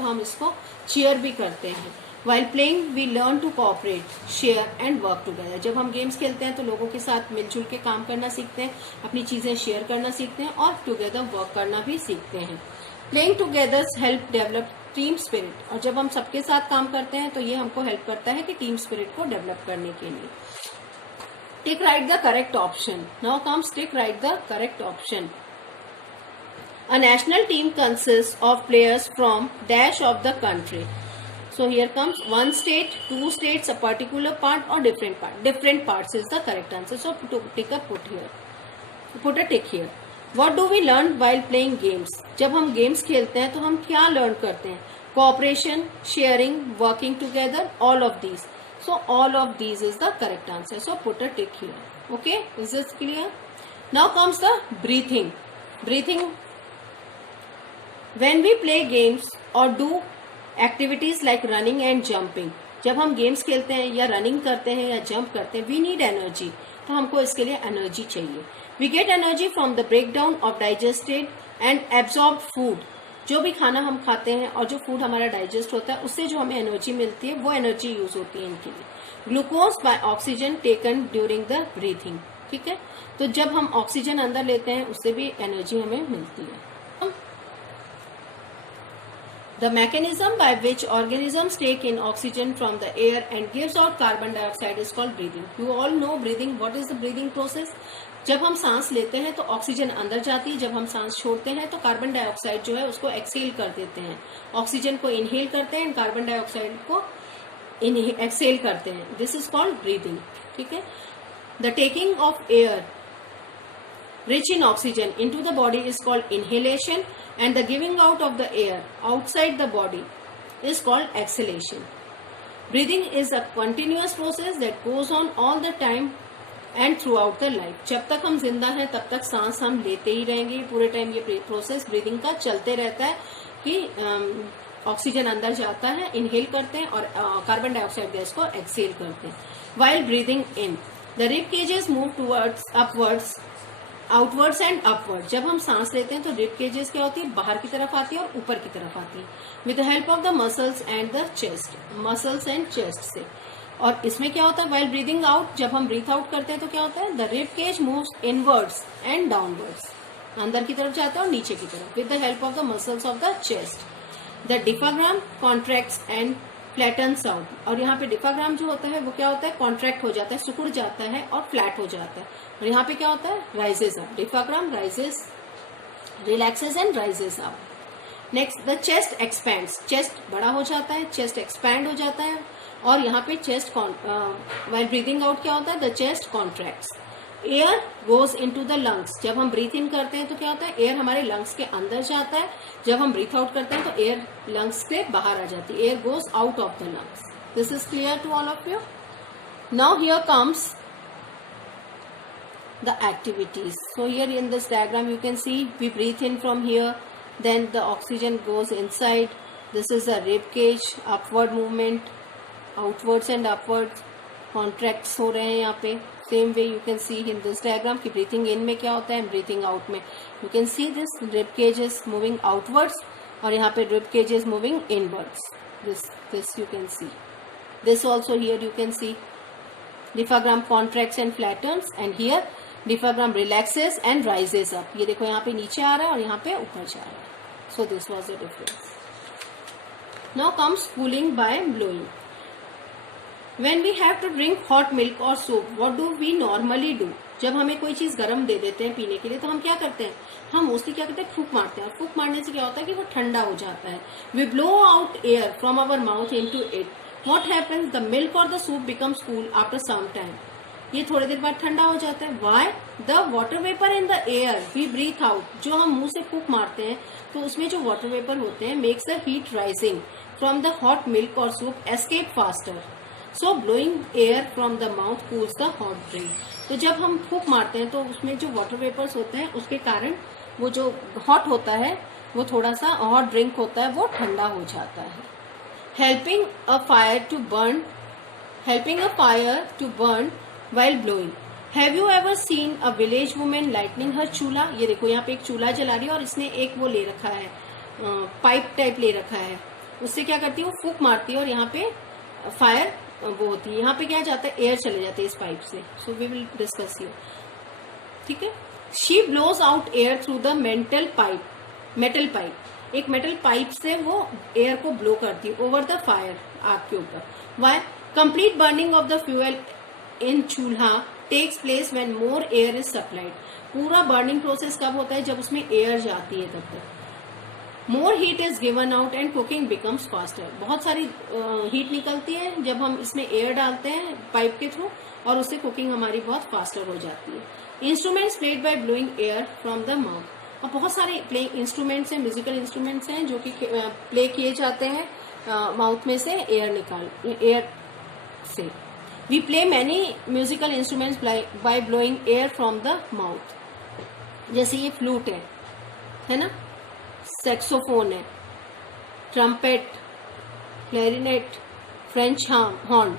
तो हम इसको चीयर भी करते हैं। While playing, we learn to cooperate, share and work together. जब हम गेम्स खेलते हैं तो लोगों के साथ मिलजुल के काम करना सीखते हैं, अपनी चीजें शेयर करना सीखते हैं और टुगेदर वर्क करना भी सीखते हैं। Playing together help develop team spirit, और जब हम सबके साथ काम करते हैं तो ये हमको हेल्प करता है कि टीम स्पिरिट को डेवलप करने के लिए। Tick write the correct option. Now comes tick write the correct option. A national team consists of players from dash of the country. So here comes one state, two states, a particular part or different part. Different parts is the correct answer. So tick a put here. Put a tick here. What do we learn while playing games? जब हम games खेलते हैं तो हम क्या learn करते हैं? Cooperation, sharing, working together, all of these. So all of these is the correct answer. So put a tick here. Okay, is this clear? Now comes the breathing. Breathing. When we play games or do activities like running and jumping, जब हम games खेलते हैं या running करते हैं या jump करते हैं, we need energy. तो हमको इसके लिए एनर्जी चाहिए। We get energy from the breakdown of digested and absorbed food. जो भी खाना हम खाते हैं और जो फूड हमारा डाइजेस्ट होता है उससे जो हमें एनर्जी मिलती है वो एनर्जी यूज होती है इनके लिए। Glucose by oxygen taken during the breathing, ठीक है। तो जब हम ऑक्सीजन अंदर लेते हैं उससे भी एनर्जी हमें मिलती है। The mechanism by which organisms take in oxygen from the air and gives out carbon dioxide is called breathing. You all know breathing. What is the breathing process? जब हम सांस लेते हैं तो ऑक्सीजन अंदर जाती है, जब हम सांस छोड़ते हैं तो कार्बन डाइऑक्साइड जो है उसको एक्सेल कर देते हैं। ऑक्सीजन को इनहेल करते हैं, कार्बन डाइऑक्साइड को एक्सेल करते हैं। दिस इज कॉल्ड ब्रीदिंग, ठीक है। The taking of air rich in oxygen into the body is called inhalation, and the giving out of the air outside the body is called exhalation. Breathing is a continuous process that goes on all the time and throughout the life. जब तक हम जिंदा हैं तब तक सांस हम लेते ही रहेंगे, पूरे टाइम ये प्रोसेस ब्रीदिंग का चलते रहता है कि ऑक्सीजन अंदर जाता है, इनहेल करते हैं और कार्बन डाइऑक्साइड गैस को एक्सेल करते हैं। While breathing in, the rib cages move towards upwards, outwards and upward. जब हम सांस लेते हैं तो रिब केजेस क्या होती है, बाहर की तरफ आती है और ऊपर की तरफ आती है, with the help of the muscles and the chest, muscles and chest से। और इसमें क्या होता है, वाइल ब्रीदिंग आउट, जब हम ब्रीथ आउट करते हैं तो क्या होता है, the rib cage moves inwards and downwards, अंदर की तरफ जाता है और नीचे की तरफ, with the help of the muscles of the chest. The diaphragm contracts and flattens out, और यहाँ पे डिफाग्राम जो होता है वो क्या होता है, कॉन्ट्रैक्ट हो जाता है, सिकुड़ जाता है और फ्लैट हो जाता है। और यहाँ पे क्या होता है, rises up, diaphragm rises, relaxes and rises up. Next the chest expands, chest बड़ा हो जाता है, चेस्ट एक्सपैंड हो जाता है। और यहाँ पे चेस्ट व्हाइल ब्रीदिंग आउट क्या होता है, the chest contracts. Air goes into the lungs, जब हम ब्रीथ इन करते हैं तो क्या होता है, एयर हमारे लंग्स के अंदर जाता है, जब हम ब्रीथ आउट करते हैं तो एयर लंग्स से बाहर आ जाती है, air goes out of the lungs. This is clear to all of you. Now here comes the activities. So here in this diagram you can see we breathe in from here, then the oxygen goes inside. This is a rib cage, upward movement, outwards and upwards, contracts हो रहे हैं यहाँ पे। Same way you can see in this diagram कि breathing in में क्या होता है, breathing out में you can see this rib cage is moving outwards और यहाँ पे rib cage is moving inwards. This you can see. This also here you can see diaphragm contracts and flattens, and here diaphragm relaxes and rises up. ये देखो यहाँ पे नीचे आ रहा है और यहाँ पे ऊपर जा रहा है। So this was the difference. Now comes cooling by blowing. When we have to drink hot milk or soup, what do we normally do? जब हमें कोई चीज गर्म दे देते हैं पीने के लिए तो हम क्या करते हैं, हम मोस्टली क्या करते हैं, फूंक मारते हैं। और फूंक मारने से क्या होता है कि वो ठंडा हो जाता है। We blow out air from our mouth into it. What happens? The milk or the soup becomes cool after some time. ये थोड़ी देर बाद ठंडा हो जाता है। Why? The water vapor in the air we breathe out, जो हम मुंह से फूंक मारते हैं तो उसमें जो वाटर वेपर होते हैं makes the heat rising from the hot milk or soup escape faster. So blowing air from the mouth cools the hot drink. तो जब हम फूंक मारते हैं तो उसमें जो वाटर वेपर्स होते हैं उसके कारण वो जो हॉट होता है, वो थोड़ा सा हॉट ड्रिंक होता है, वो ठंडा हो जाता है। Helping a fire to burn while blowing. Have you ever seen a village woman lighting her चूल्हा? ये देखो यहाँ पे एक चूल्हा जला रही है और इसने एक वो ले रखा है, पाइप टाइप ले रखा है, उससे क्या करती है, वो फूक मारती है और यहाँ पे फायर वो होती है। यहाँ पे क्या जाता है, एयर चले जाते हैं इस पाइप से। So we will discuss you, ठीक है। She blows out air through the metal pipe, एक मेटल पाइप से वो एयर को ब्लो करती है ओवर द फायर, आग के ऊपर। Why? Complete burning of the fuel in chulha takes place when more air is supplied. पूरा बर्निंग प्रोसेस कब होता है, जब उसमें एयर जाती है तब तक। More heat is given out and cooking becomes faster. बहुत सारी हीट निकलती है जब हम इसमें एयर डालते हैं पाइप के थ्रू, और उससे कुकिंग हमारी बहुत फास्टर हो जाती है। Instruments played by blowing air from the mouth. और बहुत सारे प्लेइंग इंस्ट्रूमेंट्स हैं, म्यूजिकल इंस्ट्रूमेंट्स हैं जो कि प्ले किए जाते हैं माउथ में से एयर से। We play many musical instruments by blowing air from the mouth. जैसे ये फ्लूट है ना, सैक्सोफोन है, ट्रम्पेट, क्लैरिनेट, फ्रेंच हॉर्न,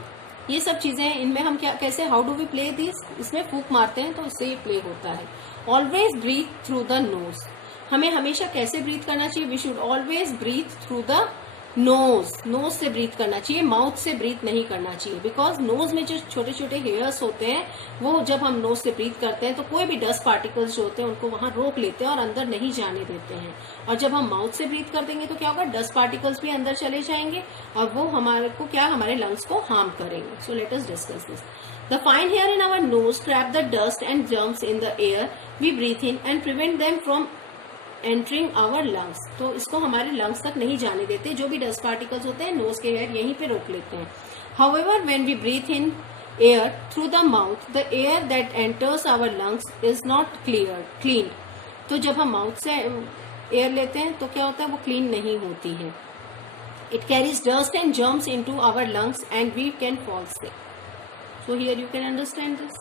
ये सब चीजें हैं। इनमें हम क्या कैसे, how do we play this, इसमें फूक मारते हैं तो इससे ये प्ले होता है। Always breathe through the nose. हमें हमेशा कैसे ब्रीथ करना चाहिए, we should always breathe through the nose. Nose से ब्रीथ करना चाहिए, माउथ से ब्रीथ नहीं करना चाहिए। बिकॉज नोज में जो छोटे छोटे हेयर्स होते हैं, वो जब हम नोज से ब्रीथ करते हैं तो कोई भी डस्ट पार्टिकल्स जो होते हैं उनको वहां रोक लेते हैं और अंदर नहीं जाने देते हैं। और जब हम माउथ से ब्रीथ कर देंगे तो क्या होगा, डस्ट पार्टिकल्स भी अंदर चले जाएंगे और वो हमारे को क्या, हमारे लंग्स को हार्म करेंगे। So let us discuss this. The fine hair in our nose trap the dust and germs in the air we breathe in and prevent them from entering our lungs. तो इसको हमारे lungs तक नहीं जाने देते, जो भी डस्ट पार्टिकल्स होते हैं नोज के हेयर यहीं पे रोक लेते हैं। However, when we breathe in air through the mouth, the air that enters our lungs is not clean. तो जब हम माउथ से एयर लेते हैं तो क्या होता है, वो क्लीन नहीं होती है। It carries dust and germs into our lungs and we can fall sick. So here you can understand this.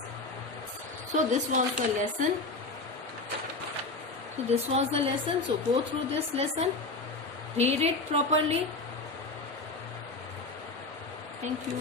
So this was the lesson. So go through this lesson, read it properly. Thank you.